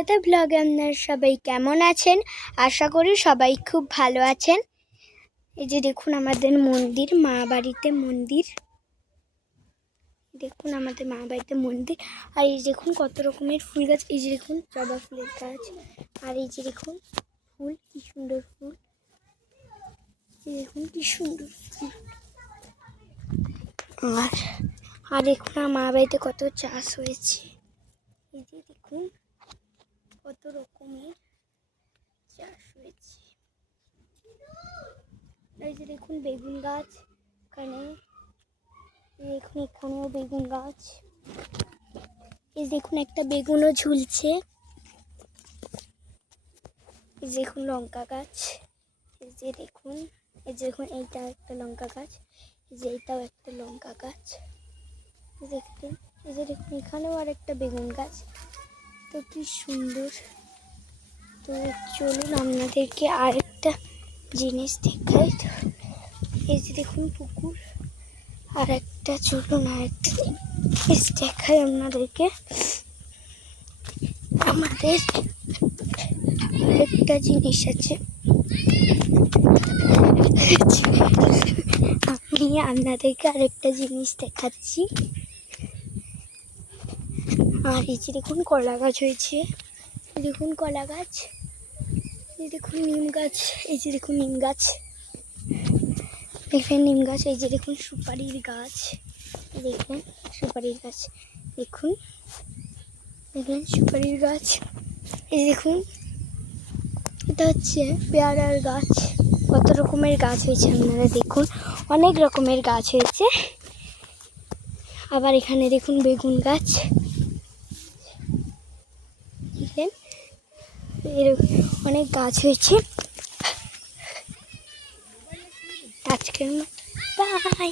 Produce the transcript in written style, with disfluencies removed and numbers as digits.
সাথে ব্লগে আপনারা সবাই কেমন আছেন? আশা করি সবাই খুব ভালো আছেন। এই যে দেখুন আমাদের মন্দির, মা বাড়িতে মন্দির। দেখুন আমাদের মা বাড়িতে মন্দির। আর এই দেখুন কত রকমের ফুল গাছ। এই যে দেখুন জবা ফুলের গাছ। আর এই যে দেখুন ফুল, কি সুন্দর ফুল। এই দেখুন কি সুন্দর ফুল। আর দেখুন মা বাড়িতে কত চাষ হয়েছে। এই যে দেখুন কত রকমের চাষ হয়েছে। এই যে দেখুন বেগুন গাছ, এখানে দেখুন এখানেও বেগুন গাছ। এই দেখুন একটা বেগুনও ঝুলছে। এই দেখুন লঙ্কা গাছ। এই যে দেখুন এইটা একটা লঙ্কা গাছ। এই যে এইটাও একটা লঙ্কা গাছ। দেখতে এই যে দেখুন এখানেও আর একটা বেগুন গাছ। তো কি সুন্দর। তো চলুন আপনাদেরকে আরেকটা জিনিস দেখাই। এই যে দেখুন পুকুর। আর একটা চলুন আরেকটা জিনিস দেখাই আপনাদেরকে। আমাদের আরেকটা জিনিস আছে, আমি আপনাদেরকে আরেকটা জিনিস দেখাচ্ছি। আর এই যে দেখুন কলা গাছ হয়েছে। দেখুন কলা গাছ। এই দেখুন নিম গাছ। এই যে দেখুন নিম গাছ, দেখবেন নিম গাছ। এই যে দেখুন সুপারির গাছ। দেখবেন সুপারির গাছ। দেখুন দেখবেন সুপারির গাছ। এই দেখুন এটা হচ্ছে পেয়ারার গাছ। কত রকমের গাছ হয়েছে আপনারা দেখুন, অনেক রকমের গাছ হয়েছে। আবার এখানে দেখুন বেগুন গাছ। দেখেন এরকম অনেক গাছ হয়েছে। আজকের মতো বাই।